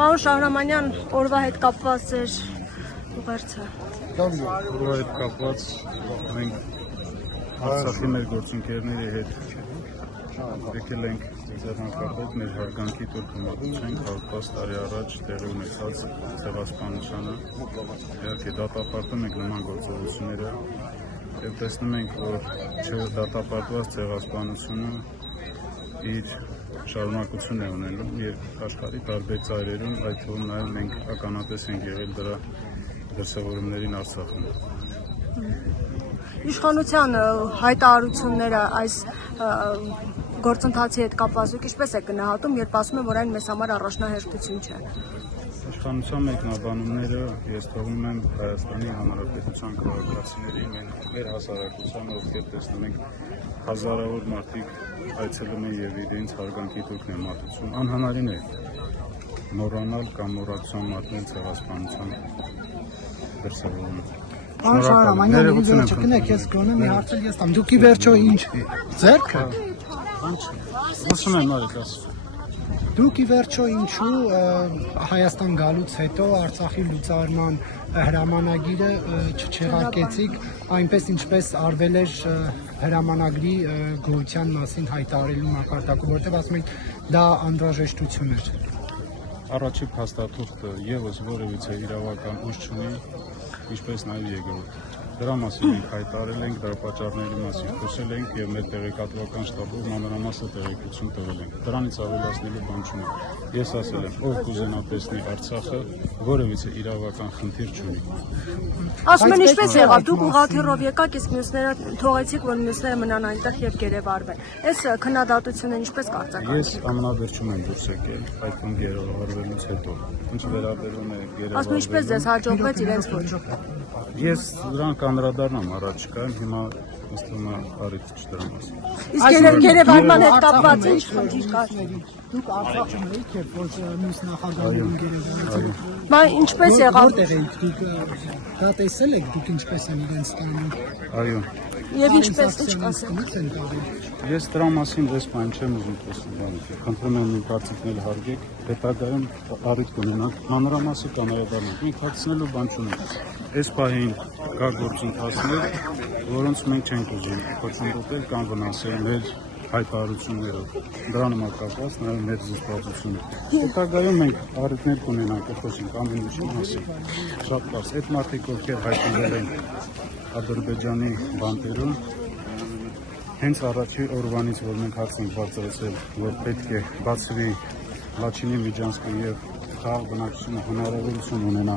Պարոն Շահրամանյան, օրվա հետ կապված էր ուղերձը։ Օրվա հետ կապված մենք Արցախի մեր գործընկերների հետ եկել ենք ձեռնարկաբոտ մեր հարգանքի տոկմատուցենք 10 տարի առաջ տեղի ունեցած ցեղասպանությանը։ Իհարկե դատապարտում ենք նման գործողությունները եւ տեսնում ենք, որ չդատապարտված ցեղասպանությունը իր շարունակություն է ունենում եւ աշխարհի տարբեր ծայրերում, այդ թվում նաեւ մենք ականատես ենք եղել դրա դրսևորումներին Արցախում։ Իշխանության հայտարարությունները այս գործընթացի հետ կապված դուք ինչպես եք գնահատում, երբ ասում են, որ այն մեզ համար առաջնահերթություն չէ։ Իշխանության մեկնաբանումները ես թողնում եմ Հայաստանի Հանրապետության քաղաքացիներին, մեր հասարակությանը, ովքեր տեսնում ենք հազարավոր մարդիկ այցելում են եւ իրենց հարգանքի տոկն են մատուցում, անհնարին է մոռանալ կամ մոռացության մատնել ցեղասպանության դրսևորումը։ Պարոն Շահրամանյան, չկնեք, ես գոնե մի հարցել ես տամ, դուք ի վերջո ինչ ձեռքը։ Ասում եմ, Մարիկ, ասում։ Դուք ի վերջո ինչու Հայաստան գալուց հետո Արցախի լուծարման հրամանագիրը չչեղարկեցիք, այնպես ինչպես արվել էր հրամանագրի գոյության մասին հայտարարելու մակարդակով, որտեղ ասում ենք դա անհրաժեշտություն էր։ Առաջի փաստաթուղթը եւս որևիցե իրավական ուժ չունի, ինչպես նաեւ երկրորդ։ Դրա մասին մենք հայտարարել ենք, դրա պատճառների մասին խոսել ենք եւ մեր տեղեկատվական շտաբով մանրամասը տեղեկություն տվել ենք։ Դրանից ավելացնելու բան չունի։ Ես ասել եմ, ով կուզենա տեսնի Արցախը, որևիցե իրավական խնդիր չունի։ Ասում են ինչպես եղավ, դուք ուղղաթիռով եկաք, իսկ մյուսները թողեցիք, որ մյուսները մնան այնտեղ եւ գերեվարվեն։ Այս քննադատությունը ինչպես կարծաք։ Ես ամենավերջում եմ դուրս եկել, այդքան գերեվարվելուց հետո։ Ինչ վերաբերում է գերեվարվելուն։ Ասում են ինչպես ձեզ հաջողվեց, իրենց ոչ։ Ես դրան կանդրադառնամ առաջիկա, հիմա ըստ ումա առիթ չդրամ ասել։ Իսկ գերեվարման հետ կապված ինչ խնդիր կար։ Դուք Արցախում եք, երբ որ մյուս նախագահներում գերեվարվեցին։ Բա ինչպես եղավ։ Որտեղ եք դուք դա տեսել եք, դուք ինչպես են իրենց տանում։ Այո։ Եվ ինչպես ինչ կասեք։ Ես դրա մասին այս բան չեմ ուզում խոսել։ Խնդրում եմ իմ կարծիքները հարգեք, հետագայում առիթ կունենանք մանրամասը կանրադառնանք։ Մենք հացնելու բան չունենք։ Այս պահին կա գործընթացներ, որոնց մենք չենք ուզում խոչընդոտել կամ վնասել մեր հայտարարություններով։ Դրան կապված նաև մեր զսպվածությունը։ Հետագայում մենք առիթներ կունենանք, խոսենք ամեն ինչի մասին։ Շատ բարձ։ Այդ մարդիկ, ովքեր հայտնվել են Ադրբեջանի բանտերում, հենց առաջի օրվանից, որ մենք հարց ենք բարձրացել, որ պետք է բացվի Լաչինի միջանցքը եւ խաղ բնակչությունը հնարավորություն ունենա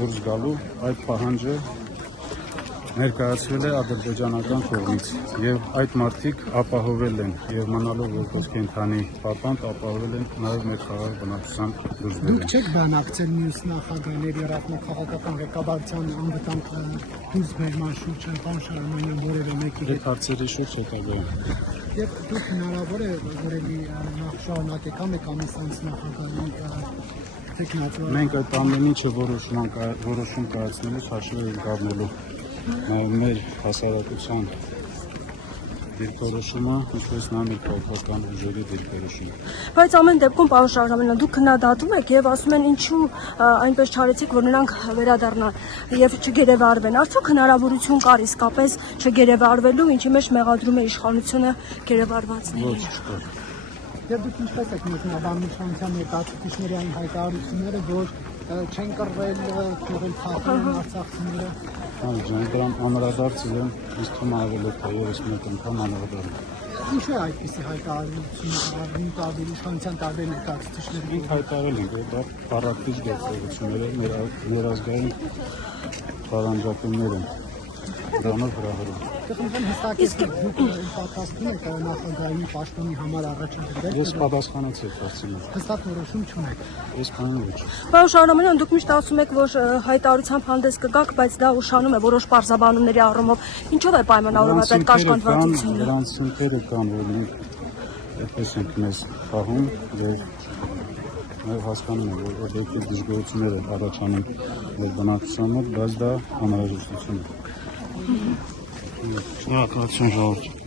դուրս գալու, այդ պահանջը ներկայացվել է ադրբեջանական կողմից եւ այդ մարդիկ ապահովել են եւ մնալով որպես կենթանի պապանդ ապահովել են նաեւ մեր խաղաղ բնակչության դուրս բերել։ Դուք չեք բանակցել մյուս նախագահների ռազմաքաղաքական ղեկավարության անվտանգ դուրս բերման շուրջ, պարոն Շահրամանյան, որևէ մեկի հետ։ Այդ հարցերի շուրջ հետագայում։ Եվ դուք հնարավոր է որևէ նախ շարունակեք ամեկ ամիս անց նախագահի տեխնացու։ Մենք այդ ամեն ինչը որոշում կայացնելուց հաշվի ենք առնելու մեր հասարակության դիրքորոշումը, ինչպես նաև քաղաքական ուժերի դիրքորոշումը։ Բայց ամեն դեպքում, պարոն Շահրամանյան, դուք քննադատում եք եւ ասում են ինչու այնպես չարեցիք, որ նրանք վերադառնան եւ չգերեվարվեն։ Արդյոք հնարավորություն կար իսկապես չգերեվարվելու, ինչի մեջ մեղադրում է իշխանությունը գերեվարվածներին։ Ոչ, չկար։ Եվ դուք ինչպես եք մեկնաբանում իշխանության ներկայացուցիչների այն հայտարարությունները, որ չեն կռվել, թողել թափել արցախցիները։ Այո, դրան անդրադարձ եմ, ինձ թվում է ավելորդ է եւս մեկ անգամ անդրադառնում։ Ինչու է այդպիսի հայտարարություն առնում տարբեր իշխանության տարբեր ներկայացուցիչների։ Մենք հայտարարել ենք, որ դա պարակտիչ գործողություններ են, մեր ազգային պարանջատումներ են։ Դրանով հրահրում։ Դուք հստակ դուք պատասխան եք նախագահի պաշտոնի համար առաջադրել։ Ես պատասխանեցի հարցին։ Հստակ որոշում չունեք։ Ես բանը ոչ։ Պարոն Շահրամանյան, դուք միշտ ասում եք, որ հայտարարությամբ հանդես կգաք, բայց դա ուշանում է որոշ պարզաբանումների առումով։ Ինչով է պայմանավորված այդ կաշկանդվածությունը։ Դրանց սնկերը կան, որ մենք այդպես ենք մեզ խաղում եւ հասկանում եմ, որ դեպի դժգոհություններ են առաջանում մեր բնակչության մոտ, բայց դա անհրաժեշտություն է։ Շնորհակալություն ժողովուրդ։